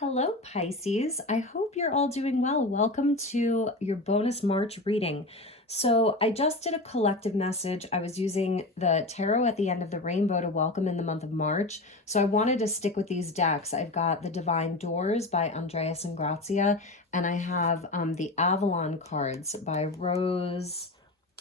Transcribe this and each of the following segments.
Hello, Pisces. I hope you're all doing well. Welcome to your bonus March reading. So, I just did a collective message. I was using the tarot at the end of the rainbow to welcome in the month of March. So, I wanted to stick with these decks. I've got the Divine Doors by Andreas Engracia, and I have the Avalon cards by Rose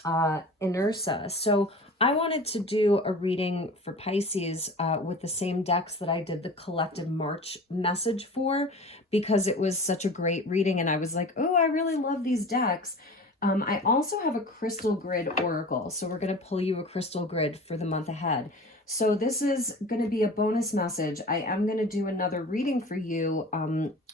Inserra. So I wanted to do a reading for Pisces with the same decks that I did the collective March message for, because it was such a great reading. And I was like, oh, I really love these decks. I also have a crystal grid oracle. So we're going to pull you a crystal grid for the month ahead. So this is going to be a bonus message. I am going to do another reading for you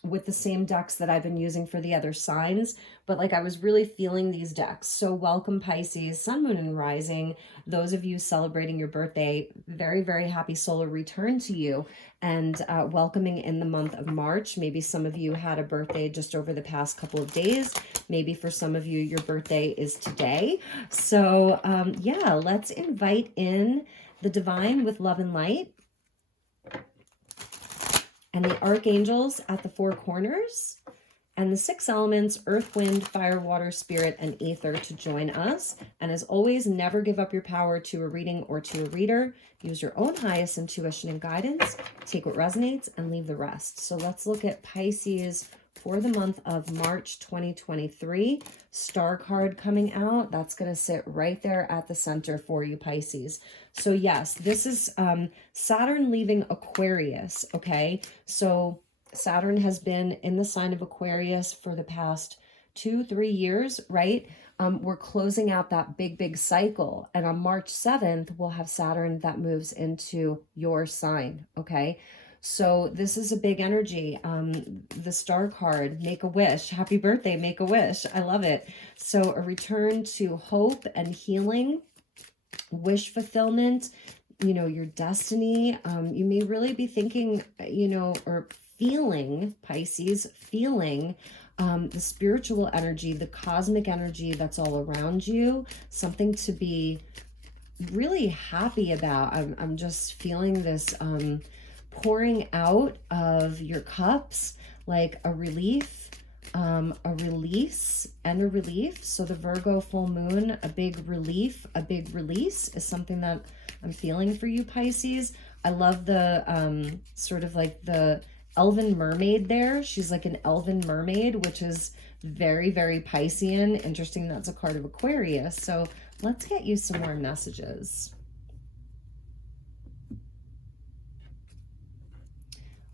with the same decks that I've been using for the other signs, but like I was really feeling these decks. So welcome, Pisces, Sun, Moon, and Rising. Those of you celebrating your birthday, very, very happy solar return to you, and welcoming in the month of March. Maybe some of you had a birthday just over the past couple of days. Maybe for some of you, your birthday is today. So yeah, let's invite in the divine with love and light, and the archangels at the four corners, and the six elements, earth, wind, fire, water, spirit, and ether, to join us. And as always, never give up your power to a reading or to a reader. Use your own highest intuition and guidance. Take what resonates and leave the rest. So let's look at Pisces for the month of March 2023. Star card coming out. That's going to sit right there at the center for you, Pisces. So yes, this is Saturn leaving Aquarius, okay? So Saturn has been in the sign of Aquarius for the past 2-3 years, right? We're closing out that big cycle. And on March 7th, we'll have Saturn that moves into your sign, okay? So this is a big energy. The star card, make a wish. Happy birthday, make a wish. I love it. So a return to hope and healing, wish fulfillment, your destiny. You may really be thinking, or feeling, Pisces, feeling the spiritual energy, the cosmic energy that's all around you, something to be really happy about. I'm just feeling this pouring out of your cups, like a relief, a release, and a relief. So the Virgo full moon, a big relief, a big release is something that I'm feeling for you, Pisces. I love the sort of like the elven mermaid there. She's like an elven mermaid, which is very, very Piscean. Interesting, that's a card of Aquarius. So let's get you some more messages.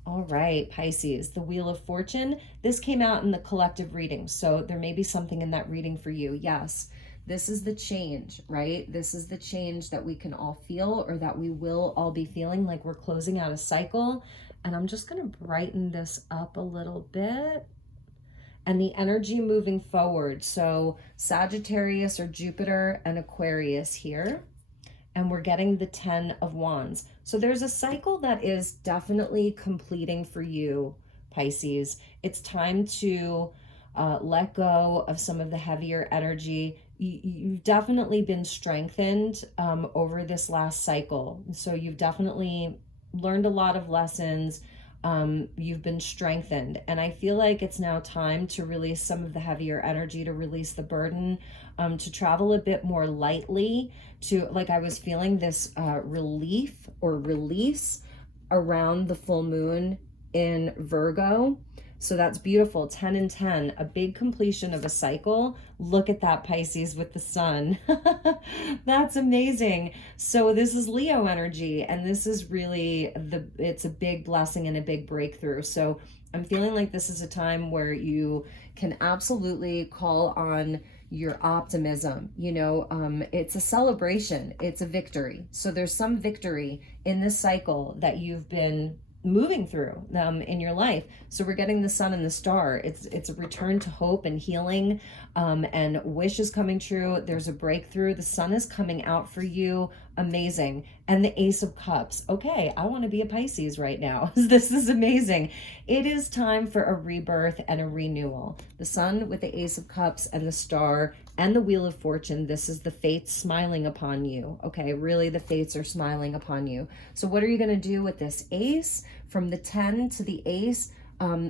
All right, Pisces, the Wheel of Fortune. This came out in the collective reading, so there may be something in that reading for you. Yes, this is the change, right? This is the change that we can all feel, or that we will all be feeling, like we're closing out a cycle. And I'm just going to brighten this up a little bit. And the energy moving forward. So Sagittarius or Jupiter and Aquarius here. And we're getting the 10 of Wands. So there's a cycle that is definitely completing for you, Pisces. It's time to let go of some of the heavier energy. You've definitely been strengthened over this last cycle. So you've definitely learned a lot of lessons. You've been strengthened, and I feel like it's now time to release some of the heavier energy, to release the burden, to travel a bit more lightly, to, like, I was feeling this relief or release around the full moon in Virgo. So that's beautiful. 10 and 10, a big completion of a cycle. Look at that, Pisces, with the sun. That's amazing. So this is Leo energy, and this is really it's a big blessing and a big breakthrough. So I'm feeling like this is a time where you can absolutely call on your optimism. It's a celebration. It's a victory. So there's some victory in this cycle that you've been moving through in your life. So we're getting the sun and the star. It's a return to hope and healing, and wish is coming true. There's a breakthrough. The sun is coming out for you. Amazing. And the Ace of Cups. Okay, I want to be a Pisces right now. This is amazing. It is time for a rebirth and a renewal. The sun with the Ace of Cups and the star and the Wheel of Fortune. This is the fates smiling upon you. Okay, really, the fates are smiling upon you. So what are you going to do with this ace? From the 10 to the ace,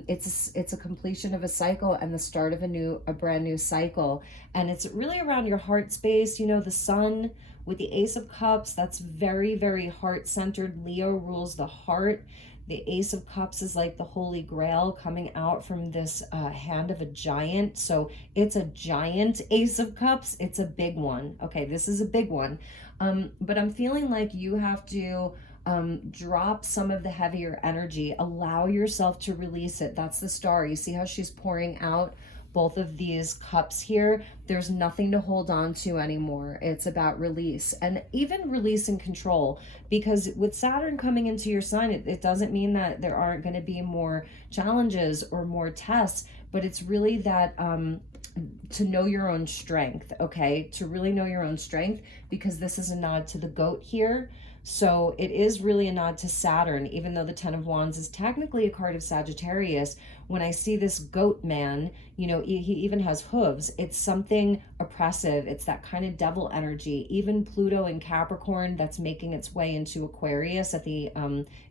It's a completion of a cycle and the start of a brand new cycle. And it's really around your heart space. You know, the sun with the Ace of Cups, that's very, very heart-centered. Leo rules the heart. The Ace of Cups is like the Holy Grail coming out from this hand of a giant. So it's a giant Ace of Cups. It's a big one. Okay, this is a big one. But I'm feeling like you have to drop some of the heavier energy. Allow yourself to release it. That's the Star. You see how she's pouring out both of these cups here? There's nothing to hold on to anymore. It's about release, and even release and control, because with Saturn coming into your sign, it doesn't mean that there aren't going to be more challenges or more tests, but it's really that to know your own strength, okay? To really know your own strength, because this is a nod to the goat here. So it is really a nod to Saturn, even though the Ten of Wands is technically a card of Sagittarius. When I see this goat man, you know, he even has hooves. It's something oppressive. It's that kind of devil energy. Even Pluto in Capricorn, that's making its way into Aquarius at the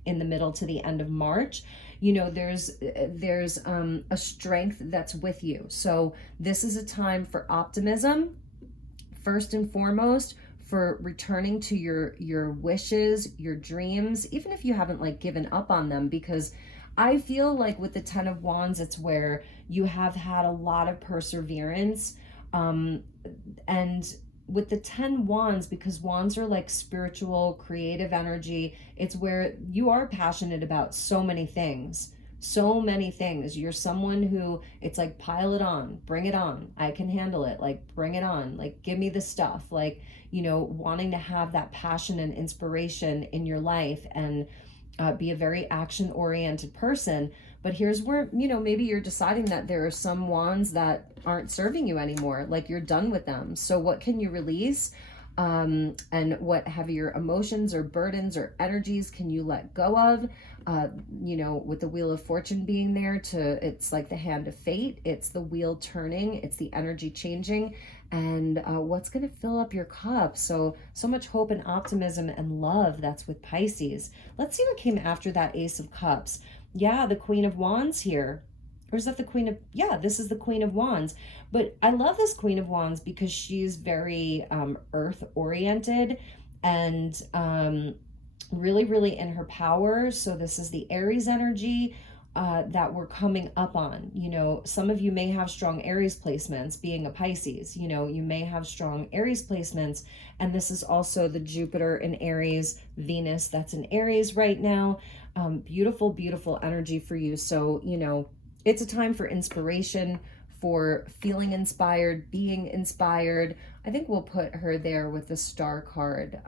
in the middle to the end of March. You know, there's a strength that's with you. So this is a time for optimism, first and foremost, for returning to your wishes, your dreams, even if you haven't like given up on them, because I feel like with the Ten of Wands, it's where you have had a lot of perseverance. And with the 10 wands, because wands are like spiritual, creative energy, it's where you are passionate about so many things. So many things. You're someone who, it's like, pile it on, bring it on. I can handle it. Like, bring it on. Like, give me the stuff. Like, you know, wanting to have that passion and inspiration in your life, and be a very action-oriented person. But here's where, you know, maybe you're deciding that there are some wands that aren't serving you anymore. Like, you're done with them. So what can you release? And what heavier emotions or burdens or energies can you let go of? You know, with the Wheel of Fortune being there, it's like the hand of fate. It's the wheel turning. It's the energy changing. And what's going to fill up your cup? So much hope and optimism and love that's with Pisces. Let's see what came after that Ace of Cups. Yeah, the Queen of Wands here. Or is that the Queen of... Yeah, this is the Queen of Wands. But I love this Queen of Wands because she's very earth-oriented and really, really in her power. So this is the Aries energy that we're coming up on. You know, some of you may have strong Aries placements, being a Pisces. You know, you may have strong Aries placements. And this is also the Jupiter in Aries, Venus that's in Aries right now. Beautiful, beautiful energy for you. So, you know, it's a time for inspiration, for feeling inspired, being inspired. I think we'll put her there with the Star card.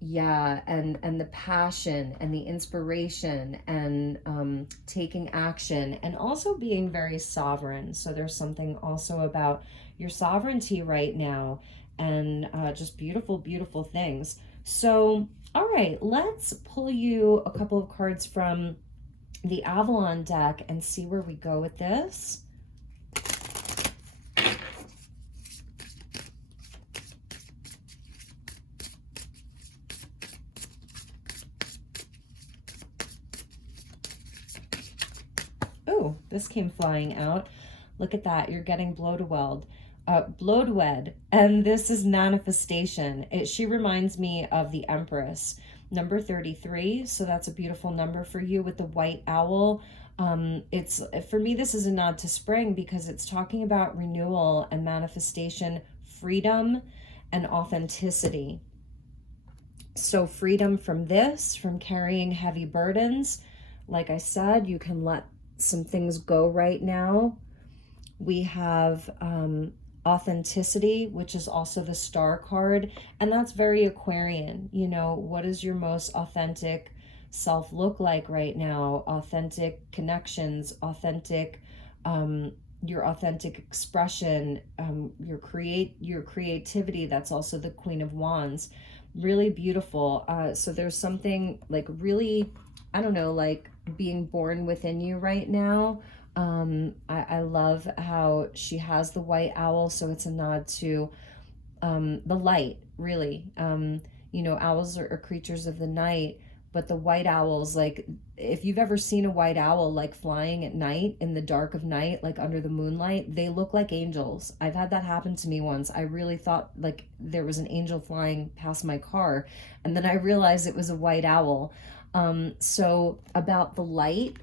Yeah, and the passion and the inspiration and taking action, and also being very sovereign. So there's something also about your sovereignty right now, and just beautiful, beautiful things. So, all right, let's pull you a couple of cards from the Avalon deck and see where we go with this. Oh, this came flying out. Look at that. You're getting blowed-wed. And this is manifestation. She reminds me of the Empress. Number 33, so that's a beautiful number for you with the white owl. It's, for me, this is a nod to spring because it's talking about renewal and manifestation, freedom and authenticity. So freedom from this, from carrying heavy burdens. Like I said, you can let some things go right now. We have authenticity, which is also the Star card, and that's very Aquarian. You know, what does your most authentic self look like right now? Authentic connections, authentic your authentic expression, your creativity. That's also the Queen of Wands. Really beautiful. So there's something like really, I don't know, like being born within you right now. I love how she has the white owl, so it's a nod to the light, really. You know, owls are creatures of the night, but the white owls, like if you've ever seen a white owl like flying at night in the dark of night, like under the moonlight, they look like angels. I've had that happen to me once. I really thought like there was an angel flying past my car, and then I realized it was a white owl. So about the light,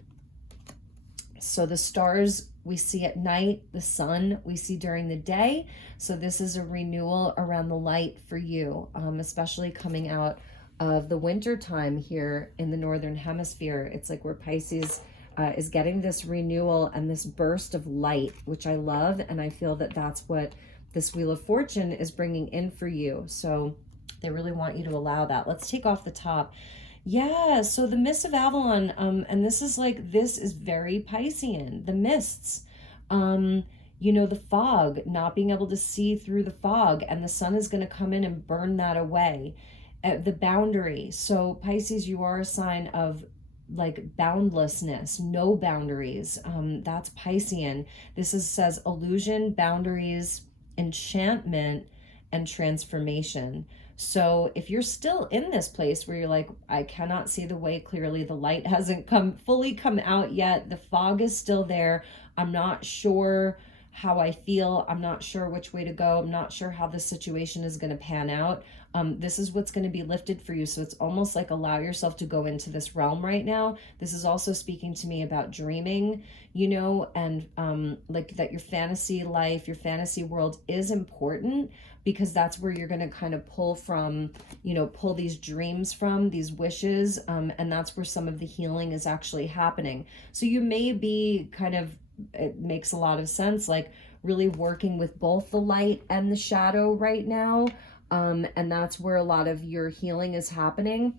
so the stars we see at night, the sun we see during the day. So this is a renewal around the light for you, especially coming out of the winter time here in the northern hemisphere. It's like where Pisces is getting this renewal and this burst of light, which I love. And I feel that that's what this Wheel of Fortune is bringing in for you. So they really want you to allow that. Let's take off the top. Yeah, so the mists of Avalon, and this is very Piscean, the mists, the fog, not being able to see through the fog, and the sun is going to come in and burn that away. The boundary. So Pisces, you are a sign of like boundlessness, no boundaries. That's Piscean. Says illusion, boundaries, enchantment, and transformation. So if you're still in this place where you're like, I cannot see the way clearly, the light hasn't fully come out yet, the fog is still there, I'm not sure how I feel, I'm not sure which way to go, I'm not sure how this situation is going to pan out, this is what's going to be lifted for you. So it's almost like allow yourself to go into this realm right now. This is also speaking to me about dreaming, and like that your fantasy life, your fantasy world is important, because that's where you're going to kind of pull from, pull these dreams from, these wishes, and that's where some of the healing is actually happening. So you may be it makes a lot of sense, like really working with both the light and the shadow right now, and that's where a lot of your healing is happening.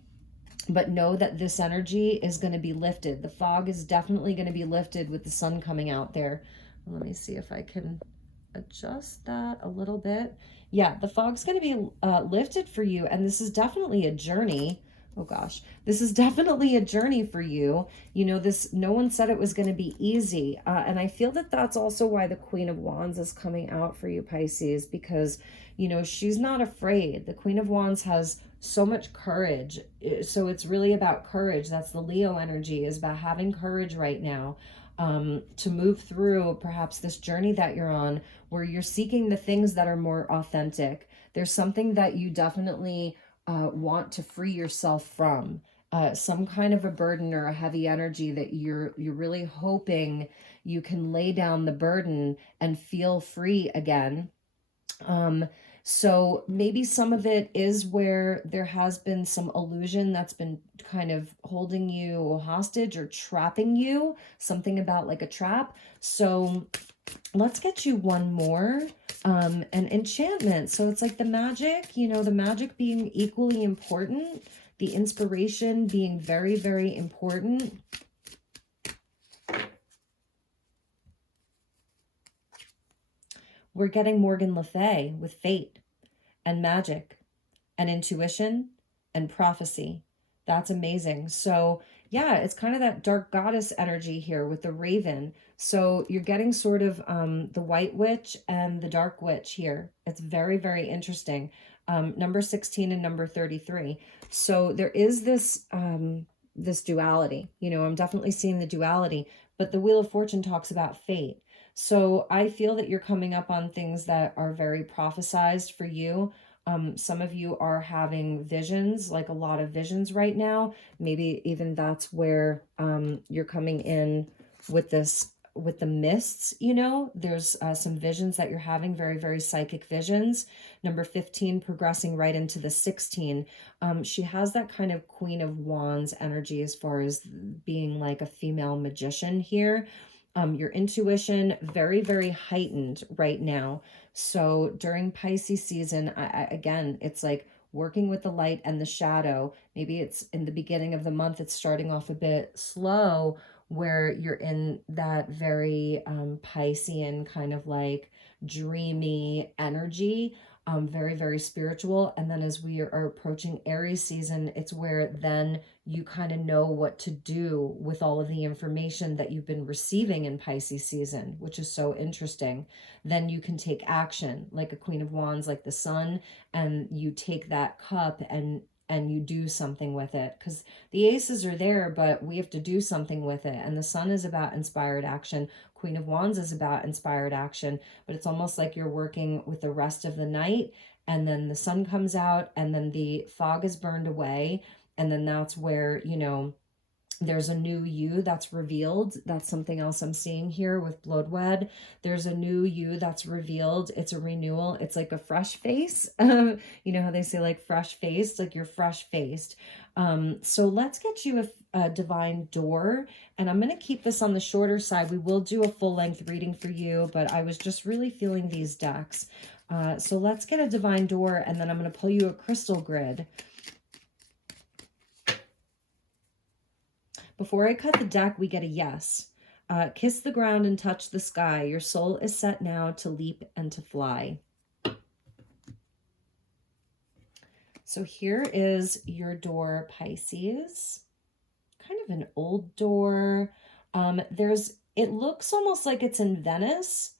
But know that this energy is going to be lifted. The fog is definitely going to be lifted with the sun coming out there. Let me see if I can adjust that a little bit. Yeah, the fog's going to be lifted for you, and this is definitely a journey. Oh gosh, this is definitely a journey for you. No one said it was going to be easy, and I feel that that's also why the Queen of Wands is coming out for you, Pisces, because she's not afraid. The Queen of Wands has so much courage, so it's really about courage. That's the Leo energy, is about having courage right now, to move through perhaps this journey that you're on, where you're seeking the things that are more authentic. There's something that you definitely want to free yourself from, some kind of a burden or a heavy energy that you're really hoping you can lay down the burden and feel free again. So maybe some of it is where there has been some illusion that's been kind of holding you hostage or trapping you, something about like a trap. So let's get you one more, an enchantment. So it's like the magic, the magic being equally important, the inspiration being very, very important. We're getting Morgan Le Fay with fate and magic and intuition and prophecy. That's amazing. So yeah, it's kind of that dark goddess energy here with the raven. So you're getting sort of the white witch and the dark witch here. It's very, very interesting. Number 16 and number 33. So there is this this duality. I'm definitely seeing the duality, but the Wheel of Fortune talks about fate. So I feel that you're coming up on things that are very prophesized for you. Some of you are having visions, like a lot of visions right now. Maybe even that's where you're coming in with this, with the mists, there's some visions that you're having, very, very psychic visions. Number 15, progressing right into the 16. She has that kind of Queen of Wands energy as far as being like a female magician here. Your intuition, very, very heightened right now. So during Pisces season, again, it's like working with the light and the shadow. Maybe it's in the beginning of the month, it's starting off a bit slow, where you're in that very Piscean kind of like dreamy energy, very, very spiritual. And then as we are approaching Aries season, it's where then you kind of know what to do with all of the information that you've been receiving in Pisces season, which is so interesting. Then you can take action like a Queen of Wands, like the sun, and you take that cup and and you do something with it, because the aces are there, but we have to do something with it. And the sun is about inspired action. Queen of Wands is about inspired action, but it's almost like you're working with the rest of the night, and then the sun comes out, and then the fog is burned away, and then that's where, you know, there's a new you that's revealed. That's something else I'm seeing here with Bloodwed. There's a new you that's revealed. It's a renewal. It's like a fresh face. You know how they say like fresh faced, like you're fresh faced. So let's get you a divine door. And I'm going to keep this on the shorter side. We will do a full length reading for you, but I was just really feeling these decks. So let's get a divine door, and then I'm going to pull you a crystal grid. Before I cut the deck, we get a yes. Kiss the ground and touch the sky. Your soul is set now to leap and to fly. So here is your door, Pisces. Kind of an old door. It looks almost like it's in Venice.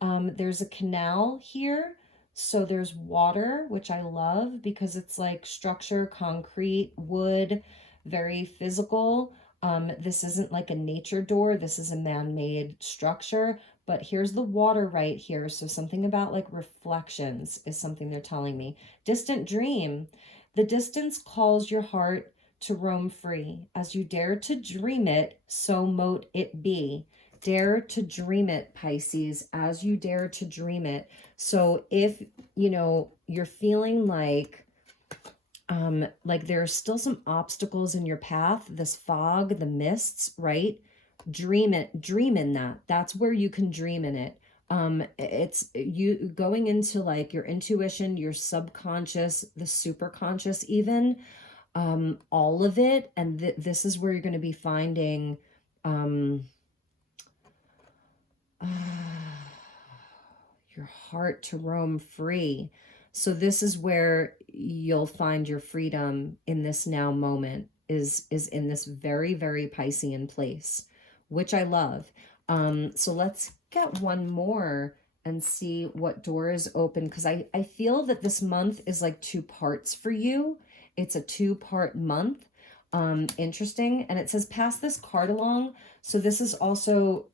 There's a canal here. So there's water, which I love because it's like structure, concrete, wood, very physical. This isn't like a nature door. This is a man-made structure, but here's the water right here. So something about like reflections is something they're telling me. Distant dream. The distance calls your heart to roam free. As you dare to dream it, so mote it be. Dare to dream it, Pisces, as you dare to dream it. So if, you know, you're feeling like there's still some obstacles in your path, this fog, the mists, right? Dream in that. That's where you can dream in it. It's you going into like your intuition, your subconscious, the superconscious even, all of it. And this is where you're going to be finding, your heart to roam free. So this is where you'll find your freedom in this now moment, is in this very, very Piscean place, which I love. So let's get one more and see what door is open, because I feel that this month is like two parts for you. It's a two-part month. Interesting. And it says pass this card along. So this is also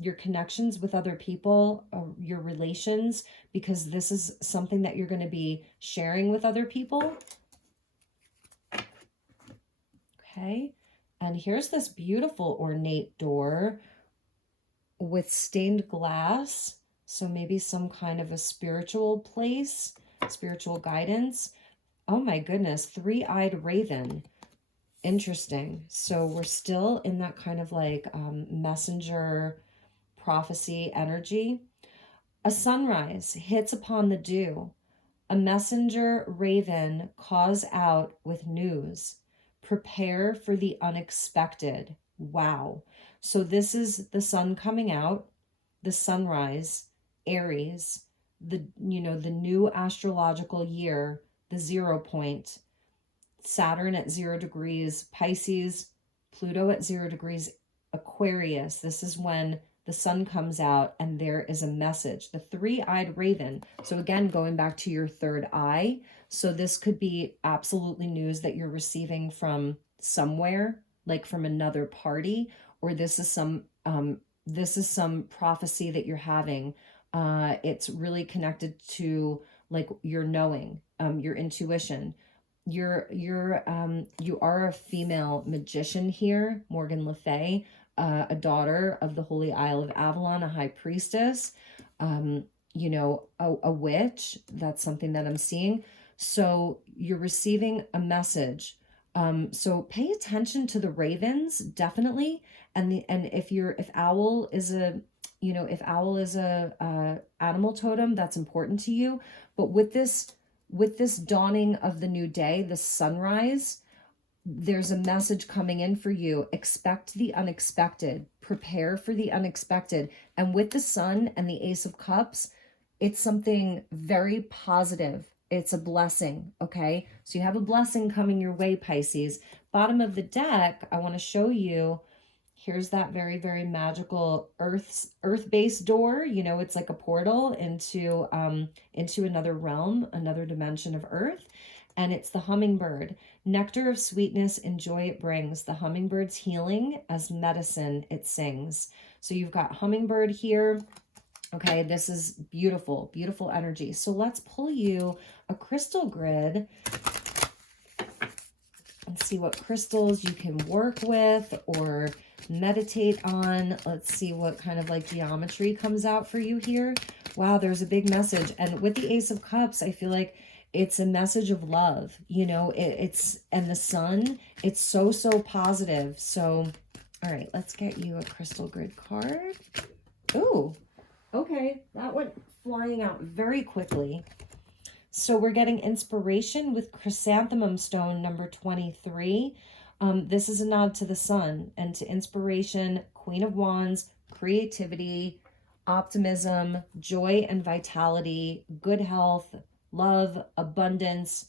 your connections with other people, your relations, because this is something that you're going to be sharing with other people. Okay. And here's this beautiful ornate door with stained glass. So maybe some kind of a spiritual place, spiritual guidance. Oh my goodness, three-eyed raven. Interesting. So we're still in that kind of like messenger prophecy energy. A sunrise hits upon the dew. A messenger raven calls out with news. Prepare for the unexpected. Wow. So this is the sun coming out, the sunrise, Aries, the new astrological year, the 0 point. Saturn at 0 degrees Pisces, Pluto at 0 degrees Aquarius. This is when the sun comes out and there is a message. The three-eyed raven. So again, going back to your third eye. So this could be absolutely news that you're receiving from somewhere, like from another party, or this is some prophecy that you're having. It's really connected to like your knowing, your intuition. You are a female magician here, Morgan Le Fay, a daughter of the Holy Isle of Avalon, a high priestess, you know, a witch. That's something that I'm seeing. So you're receiving a message. So pay attention to the ravens, definitely. And if owl is a, you know, if owl is a animal totem, that's important to you. But with this dawning of the new day, the sunrise, there's a message coming in for you. Expect the unexpected. Prepare for the unexpected. And with the sun and the Ace of Cups, it's something very positive. It's a blessing, okay? So you have a blessing coming your way, Pisces. Bottom of the deck, I want to show you, here's that very, very magical earth-based door. You know, it's like a portal into another realm, another dimension of Earth. and it's the hummingbird. Nectar of sweetness and joy it brings. The hummingbird's healing as medicine it sings. So you've got hummingbird here. Okay, this is beautiful, beautiful energy. So let's pull you a crystal grid and see what crystals you can work with or meditate on. Let's see what kind of like geometry comes out for you here. Wow, there's a big message. And with the Ace of Cups, I feel like it's a message of love. You know, and the sun, it's so, so positive. So, all right, let's get you a crystal grid card. Ooh, okay, that went flying out very quickly. So we're getting inspiration with chrysanthemum stone number 23. This is a nod to the sun and to inspiration, Queen of Wands, creativity, optimism, joy and vitality, good health, love, abundance,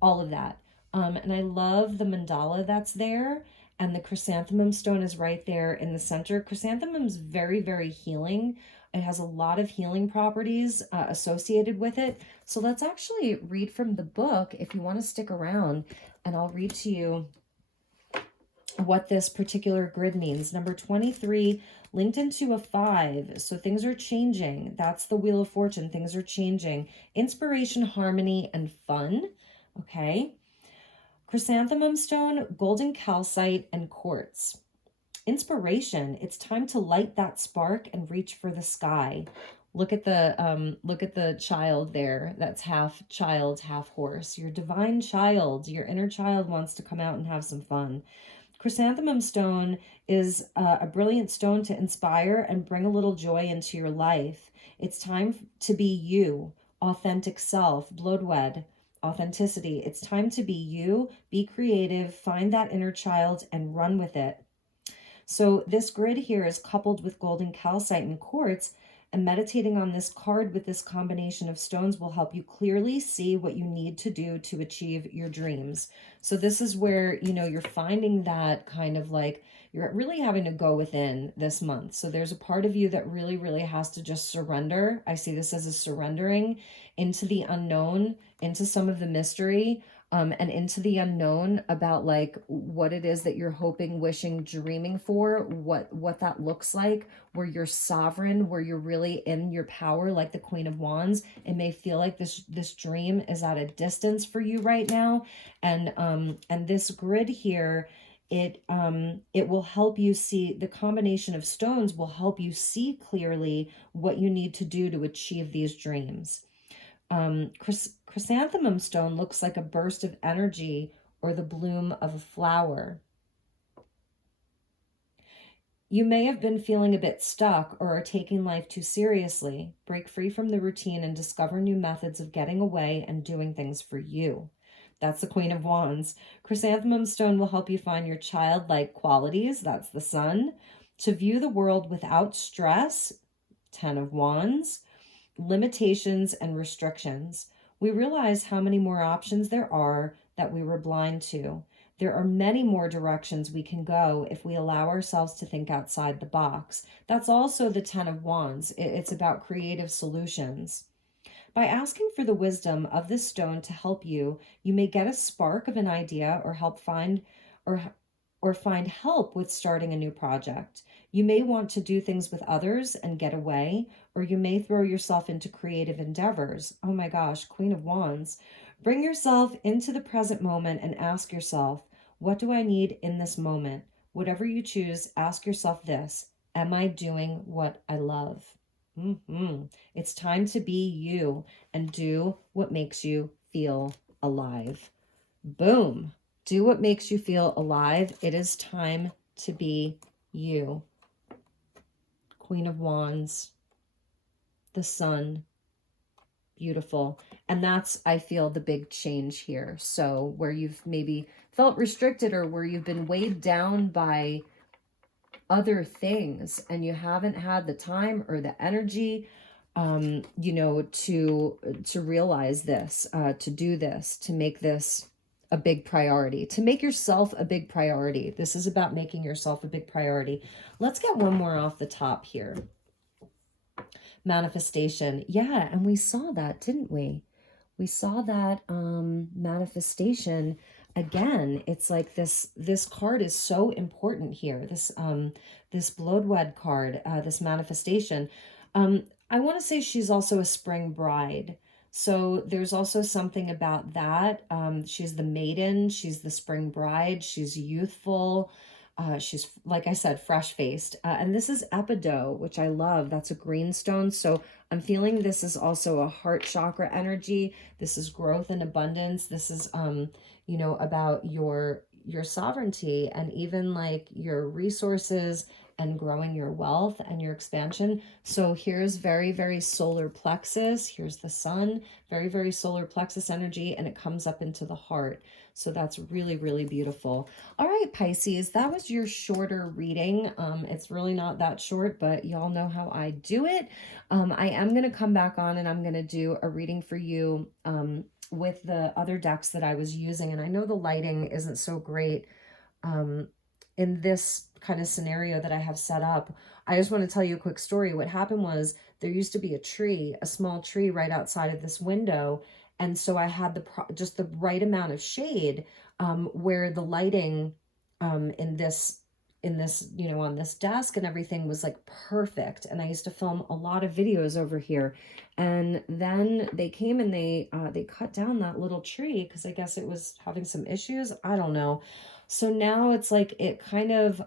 all of that. And I love the mandala that's there. And the chrysanthemum stone is right there in the center. Chrysanthemum's very, very healing. It has a lot of healing properties associated with it. So let's actually read from the book if you want to stick around, and I'll read to you what this particular grid means. Number 23 linked into a 5. So things are changing. That's the Wheel of Fortune. Things are changing. Inspiration, harmony, and fun. Okay. Chrysanthemum stone, golden calcite, and quartz. Inspiration. It's time to light that spark and reach for the sky. Look at the child there. That's half child, half horse. Your divine child, your inner child wants to come out and have some fun. Chrysanthemum stone is a brilliant stone to inspire and bring a little joy into your life. It's time to be you, authentic self, bloodwed, authenticity. It's time to be you, be creative, find that inner child and run with it. So this grid here is coupled with golden calcite and quartz, and meditating on this card with this combination of stones will help you clearly see what you need to do to achieve your dreams. So this is where, you know, you're finding that kind of like, you're really having to go within this month. So there's a part of you that really, really has to just surrender. I see this as a surrendering into the unknown, into some of the mystery, and into the unknown about like what it is that you're hoping, wishing, dreaming for, what that looks like, where you're sovereign, where you're really in your power, like the Queen of Wands. It may feel like this dream is at a distance for you right now, and this grid here, it will help you see, the combination of stones will help you see clearly what you need to do to achieve these dreams. Chrysanthemum stone looks like a burst of energy or the bloom of a flower. You may have been feeling a bit stuck or are taking life too seriously. Break free from the routine and discover new methods of getting away and doing things for you. That's the Queen of Wands. Chrysanthemum stone will help you find your childlike qualities. That's the Sun. To view the world without stress. 10 of Wands. Limitations and restrictions. We realize how many more options there are that we were blind to. There are many more directions we can go if we allow ourselves to think outside the box. That's also the 10 of Wands. It's about creative solutions. By asking for the wisdom of this stone to help you, you may get a spark of an idea or find help with starting a new project. You may want to do things with others and get away, or you may throw yourself into creative endeavors. Oh my gosh, Queen of Wands. Bring yourself into the present moment and ask yourself, what do I need in this moment? Whatever you choose, ask yourself this: am I doing what I love? It's time to be you and do what makes you feel alive. Boom. Do what makes you feel alive. It is time to be you. Queen of Wands, the Sun, beautiful. And that's, I feel, the big change here. So where you've maybe felt restricted or where you've been weighed down by other things and you haven't had the time or the energy, you know, to realize this, to do this, to make this a big priority, to make yourself a big priority. This is about making yourself a big priority. Let's get one more off the top here. Manifestation. Yeah, and we saw that, didn't we? we saw that manifestation again. It's like this card is so important here. This Bloodwed card, this manifestation. I want to say she's also a spring bride. So there's also something about that. She's the maiden, she's the spring bride, she's youthful. She's, like I said, fresh faced. And this is Epidote, which I love. That's a green stone. So I'm feeling this is also a heart chakra energy. This is growth and abundance. This is, you know, about your sovereignty and even like your resources and growing your wealth and your expansion. So here's very, very solar plexus. Here's the sun, very, very solar plexus energy, and it comes up into the heart. So that's really, really beautiful. All right, Pisces, that was your shorter reading. It's really not that short, but y'all know how I do it. I am going to come back on and I'm going to do a reading for you with the other decks that I was using. And I know the lighting isn't so great in this kind of scenario that I have set up. I just want to tell you a quick story. What happened was there used to be a tree, a small tree right outside of this window. And so I had just the right amount of shade where the lighting in this you know, on this desk and everything was like perfect. And I used to film a lot of videos over here. And then they came and they cut down that little tree because I guess it was having some issues. I don't know. So now it's like it kind of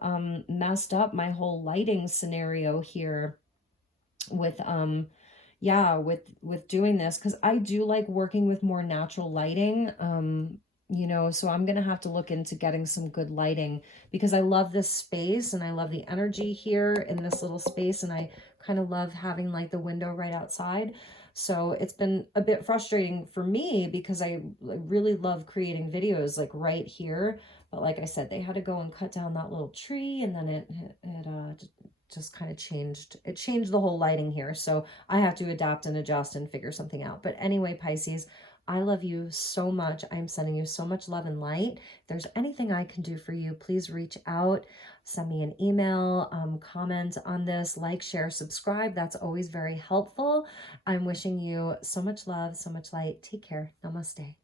messed up my whole lighting scenario here with yeah, with doing this, because I do like working with more natural lighting. You know, so I'm gonna have to look into getting some good lighting because I love this space and I love the energy here in this little space, and I kind of love having like the window right outside. So it's been a bit frustrating for me because I really love creating videos like right here. But like I said, they had to go and cut down that little tree, and then it just kind of changed. It changed the whole lighting here. So I have to adapt and adjust and figure something out. But anyway, Pisces, I love you so much. I'm sending you so much love and light. If there's anything I can do for you, please reach out. Send me an email, comment on this, like, share, subscribe. That's always very helpful. I'm wishing you so much love, so much light. Take care. Namaste.